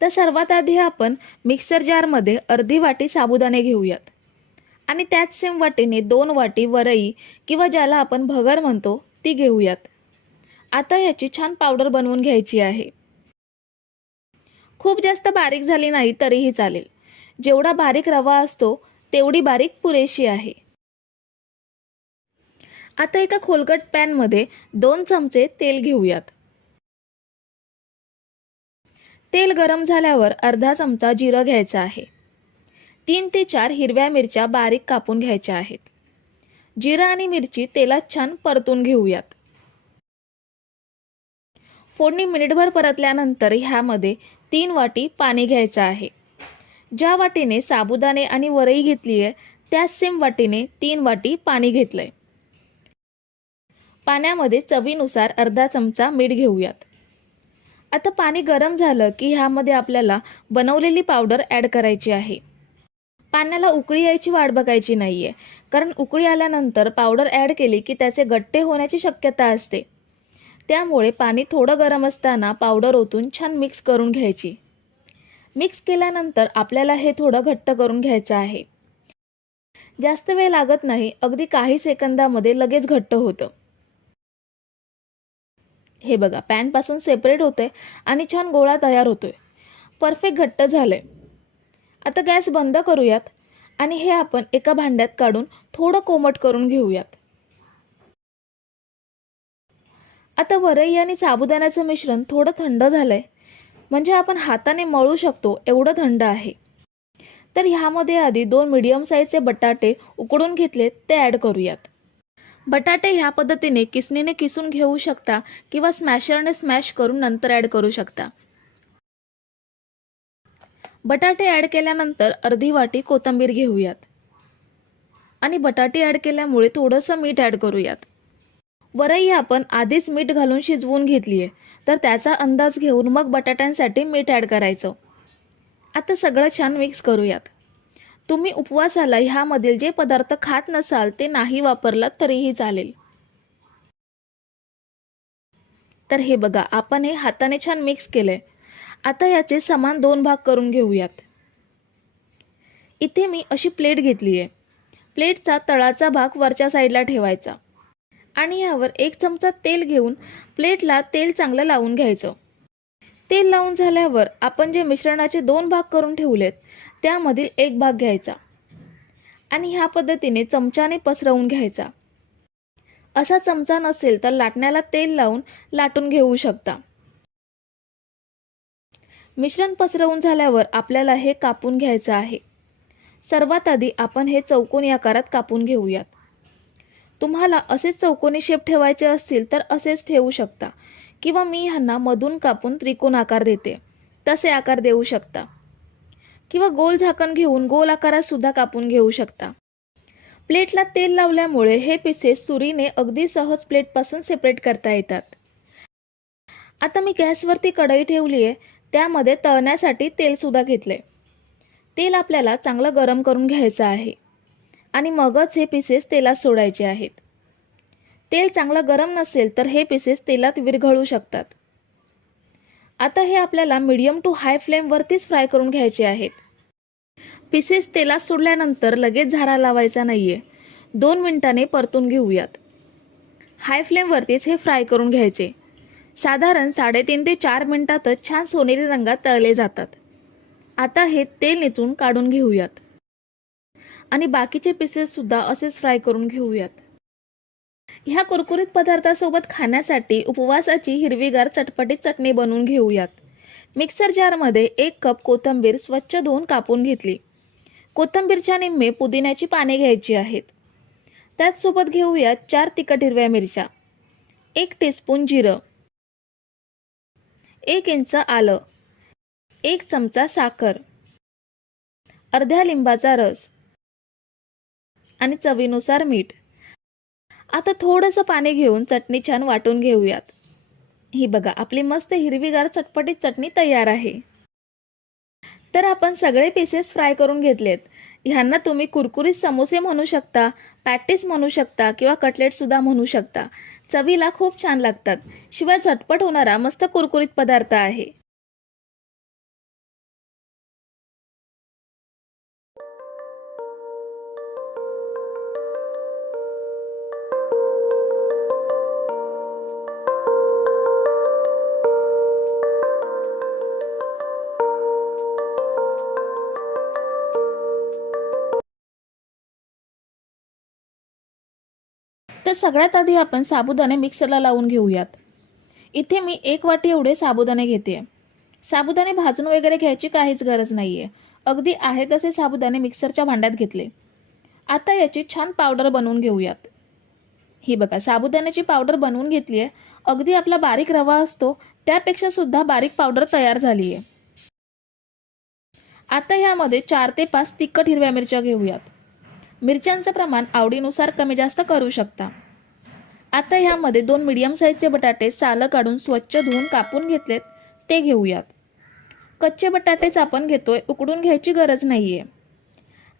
तर सर्वात आधी आपण मिक्सर जारमध्ये अर्धी वाटी साबुदाणे घेऊयात. आणि त्याच सेम वाटीने दोन वाटी वरई किंवा ज्याला आपण भगर म्हणतो ती घेऊयात. आता याची छान पावडर बनवून घ्यायची आहे. खूप जास्त बारीक झाली नाही तरीही चालेल. जेवढा बारीक रवा असतो तेवढी बारीक पुरेशी आहे. आता एका खोलगट पॅनमध्ये दोन चमचे तेल घेऊयात. तेल गरम झाल्यावर अर्धा चमचा जिरं घ्यायचं आहे. तीन ते चार हिरव्या मिरच्या बारीक कापून घ्यायच्या आहेत. जिरं आणि मिरची तेलात छान परतून घेऊयात. फोडणी मिनिटभर परतल्यानंतर ह्यामध्ये तीन वाटी पाणी घ्यायचं आहे. ज्या वाटीने साबुदाणे आणि वरई घेतली आहे त्याच सेम वाटीने तीन वाटी पाणी घेतलंय. पाण्यामध्ये चवीनुसार अर्धा चमचा मीठ घेऊयात. आता पाणी गरम झालं की ह्यामध्ये आपल्याला बनवलेली पावडर ॲड करायची आहे. पाण्याला उकळी यायची वाट बघायची नाही आहे कारण उकळी आल्यानंतर पावडर ॲड केली की त्याचे गट्टे होण्याची शक्यता असते. त्यामुळे पाणी थोडं गरम असताना पावडर ओतून छान मिक्स करून घ्यायची. मिक्स केल्यानंतर आपल्याला हे थोडं घट्ट करून घ्यायचं आहे. जास्त वेळ लागत नाही अगदी काही सेकंदामध्ये लगेच घट्ट होतं. हे बघा पॅनपासून सेपरेट होते आणि छान गोळा तयार होतोय. परफेक्ट घट्ट झालंय. आता गॅस बंद करूयात आणि हे आपण एका भांड्यात काढून थोडं कोमट करून घेऊयात. आता वरई आणि साबुदाण्याचं मिश्रण थोडं थंड झालंय. म्हणजे आपण हाताने मळू शकतो एवढं थंड आहे. तर ह्यामध्ये आधी दोन मिडियम साईजचे बटाटे उकडून घेतले ते ॲड करूयात. बटाटे ह्या पद्धतीने किसणीने किसून घेऊ शकता किंवा स्मॅशरने स्मॅश करून नंतर ॲड करू शकता. बटाटे ॲड केल्यानंतर अर्धी वाटी कोथिंबीर घेऊयात. आणि बटाटे ॲड केल्यामुळे थोडंसं मीठ ॲड करूयात. वरही आपण आधीच मीठ घालून शिजवून घेतली आहे तर त्याचा अंदाज घेऊन मग बटाट्यांसाठी मीठ ॲड करायचं. आता सगळं छान मिक्स करूयात. तुम्ही उपवासाला ह्यामधील जे पदार्थ खात नसाल ते नाही वापरलात तरीही चालेल. तर हे बघा आपण हे हाताने छान मिक्स केलंय. आता याचे समान दोन भाग करून घेऊयात. इथे मी अशी प्लेट घेतली आहे प्लेटचा तळाचा भाग वरच्या साईडला ठेवायचा. आणि यावर एक चमचा तेल घेऊन प्लेटला तेल चांगलं लावून घ्यायचं. तेल लावून झाल्यावर आपण जे मिश्रणाचे दोन भाग करून ठेवलेत त्यामधील एक भाग घ्यायचा आणि ह्या पद्धतीने चमच्याने पसरवून घ्यायचा. असा चमचा नसेल तर लाटण्याला तेल लावून लाटून घेऊ शकता. मिश्रण पसरवून झाल्यावर आपल्याला हे कापून घ्यायचं आहे. सर्वात आधी आपण हे चौकोनी आकारात कापून घेऊयात. तुम्हाला असेच चौकोनी शेप ठेवायचे असतील तर असेच ठेवू शकता. किंवा मी ह्यांना मधून कापून त्रिकोण आकार देते. तसे आकार देऊ शकता. किंवा गोल झाकण घेऊन गोल आकारात सुद्धा कापून घेऊ शकता. प्लेटला तेल लावल्यामुळे हे पिसेस सुरीने अगदी सहज प्लेटपासून सेपरेट करता येतात. आता मी गॅसवरती कढई ठेवली आहे त्यामध्ये तळण्यासाठी तेलसुद्धा घेतले तेल आपल्याला चांगलं गरम करून घ्यायचं आहे. आणि मगच हे पिसेस तेलात सोडायचे आहेत. तेल चांगलं गरम नसेल तर हे पिसेस तेलात विरघळू शकतात. आता हे आपल्याला मिडियम टू हाय फ्लेमवरतीच फ्राय करून घ्यायचे आहेत. पीसेस तेलात सोडल्यानंतर लगेच झारा लावायचा नाही आहे दोन मिनिटाने परतून घेऊयात. हाय फ्लेमवरतीच हे फ्राय करून घ्यायचे. साधारण साडेतीन ते चार मिनिटातच छान सोनेरी रंगात तळले जातात. आता हे तेल नेतून काढून घेऊयात. आणि बाकीचे पिसेससुद्धा असेच फ्राय करून घेऊयात. ह्या कुरकुरीत पदार्थासोबत खाण्यासाठी उपवासाची हिरवीगार चटपटीत चटणी बनवून घेऊयात. मिक्सर जारमध्ये एक कप कोथिंबीर स्वच्छ धुवून कापून घेतली. कोथिंबीरच्या निम्मे पुदिन्याची पाने घ्यायची आहेत. त्याचसोबत घेऊयात चार तिखट हिरव्या मिरच्या एक टीस्पून जिरं एक इंच आलं एक चमचा साखर अर्ध्या लिंबाचा रस आणि चवीनुसार मीठ. आता थोडंसं पाणी घेऊन चटणी छान वाटून घेऊयात. ही बघा आपली मस्त हिरवीगार चटपटीत चटणी तयार आहे. तर आपण सगळे पीसेस फ्राय करून घेतलेत. ह्यांना तुम्ही कुरकुरीत समोसे म्हणू शकता पॅटीस म्हणू शकता किंवा कटलेटसुद्धा म्हणू शकता. चवीला खूप छान लागतात. शिवाय झटपट होणारा मस्त कुरकुरीत पदार्थ आहे. सगळ्यात आधी आपण साबुदाणे मिक्सरला लावून घेऊयात. इथे मी एक वाटी एवढे साबुदाणे घेते. साबुदाणे भाजून वगैरे घ्यायची काहीच गरज नाही आहे अगदी आहे तसे साबुदाणे मिक्सरच्या भांड्यात घेतले. आता याची छान पावडर बनवून घेऊयात. ही बघा साबुदाण्याची पावडर बनवून घेतली आहे अगदी आपला बारीक रवा असतो त्यापेक्षा सुद्धा बारीक पावडर तयार झाली आहे आता ह्यामध्ये चार ते पाच तिखट हिरव्या मिरच्या घेऊयात. मिरच्यांचं प्रमाण आवडीनुसार कमी जास्त करू शकता. आता ह्यामध्ये दोन मिडियम साईजचे बटाटे सालं काढून स्वच्छ धुवून कापून घेतलेत. ते घेऊयात. कच्चे बटाटेच आपण घेतोय उकडून घ्यायची गरज नाही आहे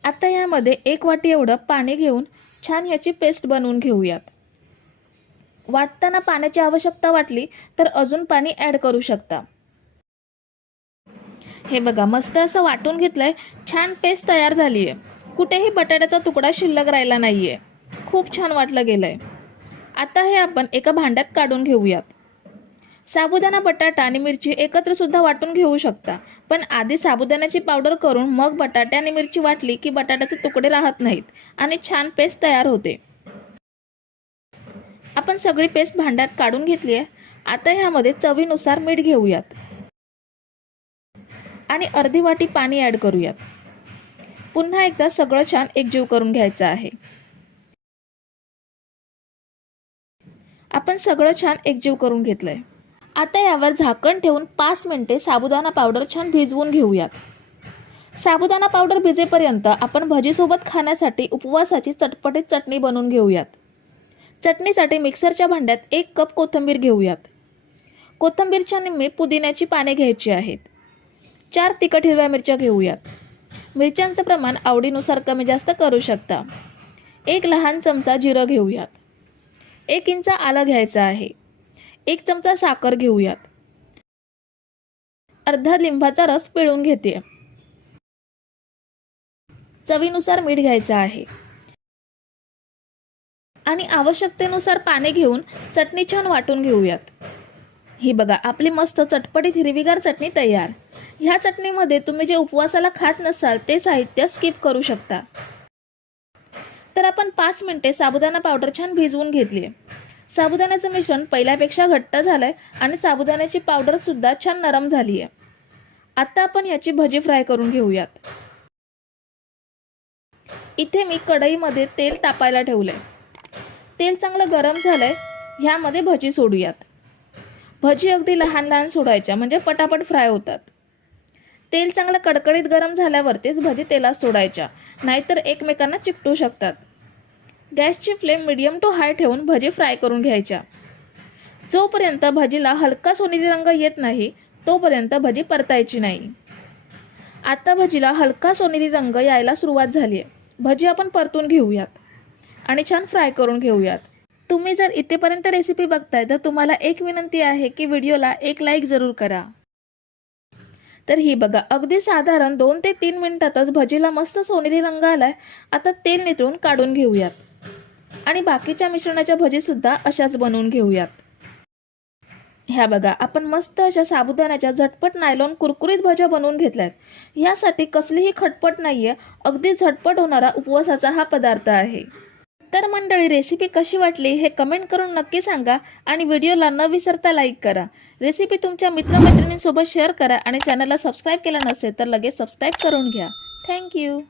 आता ह्यामध्ये एक वाटी एवढं पाणी घेऊन छान ह्याची पेस्ट बनवून घेऊयात. वाटताना पाण्याची आवश्यकता वाटली तर अजून पाणी ॲड करू शकता. हे बघा मस्त असं वाटून घेतलंय छान पेस्ट तयार झाली आहे कुठेही बटाट्याचा तुकडा शिल्लक राहिला नाही आहे खूप छान वाटलं गेलं आहे आता हे आपण एका भांड्यात काढून घेऊयात. साबुदाणा बटाटा आणि मिरची एकत्र सुद्धा वाटून घेऊ शकता. पण आधी साबुदाण्याची पावडर करून मग बटाटे आणि मिरची वाटली की बटाट्याचे तुकडे राहत नाहीत आणि छान पेस्ट तयार होते. आपण सगळी पेस्ट भांड्यात काढून घेतली आहे. आता ह्यामध्ये चवीनुसार मीठ घेऊयात. आणि अर्धी वाटी पाणी ॲड करूयात. पुन्हा एकदा सगळं छान एकजीव करून घ्यायचं आहे. आपण सगळं छान एकजीव करून घेतलं आहे आता यावर झाकण ठेवून पाच मिनिटे साबुदाणा पावडर छान भिजवून घेऊयात. साबुदाणा पावडर भिजेपर्यंत आपण भजीसोबत खाण्यासाठी उपवासाची चटपटीत चटणी बनवून घेऊयात. चटणीसाठी मिक्सरच्या भांड्यात एक कप कोथिंबीर घेऊयात. कोथिंबीरच्या निम्मी पुदिन्याची पाने घ्यायची आहेत. चार तिखट हिरव्या मिरच्या घेऊयात. मिरच्यांचं प्रमाण आवडीनुसार कमी जास्त करू शकता. एक लहान चमचा जिरं घेऊयात. एक इंच आला घ्यायचा आहे. एक चमचा साखर घेऊयात. अर्धा लिंबाचा रस पिळून घेते. चवीनुसार मीठ घ्यायचं आहे. आणि आवश्यकतेनुसार पाने घेऊन चटणी छान वाटून घेऊयात. ही बघा आपली मस्त चटपटीत हिरवीगार चटणी तयार. ह्या चटणीमध्ये तुम्ही जे उपवासाला खात नसाल ते साहित्य स्किप करू शकता. तर आपण पाच मिनिटे साबुदाणा पावडर छान भिजवून घेतली आहे. साबुदाण्याचं मिश्रण पहिल्यापेक्षा घट्ट झालं आहे आणि साबुदाण्याची पावडरसुद्धा छान नरम झाली आहे. आत्ता आपण याची भजी फ्राय करून घेऊयात. इथे मी कढईमध्ये तेल तापायला ठेवलंय. तेल चांगलं गरम झालं आहे ह्यामध्ये भजी सोडूयात. भजी अगदी लहान लहान सोडायच्या म्हणजे पटापट फ्राय होतात. तेल चांगलं कडकडीत गरम झाल्यावरतीच भजी तेलात सोडायच्या नाहीतर एकमेकांना चिकटू शकतात. गॅसची फ्लेम मिडियम टू हाय ठेवून भजी फ्राय करून घ्यायच्या. जोपर्यंत भजीला हलका सोनेरी रंग येत नाही तोपर्यंत भजी परतायची नाही. आता भजीला हलका सोनेरी रंग यायला सुरुवात झाली आहे भजी आपण परतून घेऊयात आणि छान फ्राय करून घेऊयात. तुम्ही जर इथेपर्यंत रेसिपी बघताय तर तुम्हाला एक विनंती आहे की व्हिडिओला एक लाईक जरूर करा. तर ही बघा अगदी साधारण दोन ते तीन मिनिटातच भजीला मस्त सोनेरी रंग आलाय. आता तेल नितळून काढून घेऊयात. आणि बाकीच्या मिश्रणाच्या भजीसुद्धा अशाच बनवून घेऊयात. ह्या बघा आपण मस्त अशा साबुदाण्याच्या झटपट नायलॉन कुरकुरीत भज्या बनवून घेतल्यात. ह्यासाठी कसलीही खटपट नाही आहे अगदी झटपट होणारा उपवासाचा हा पदार्थ आहे. तर मंडळी रेसिपी कशी वाटली हे कमेंट करून नक्की सांगा आणि व्हिडिओला न विसरता लाईक करा. रेसिपी तुमच्या मित्रमैत्रिणींसोबत शेअर करा आणि चॅनलला सबस्क्राईब केला नसेल तर लगेच सबस्क्राईब करून घ्या. थँक्यू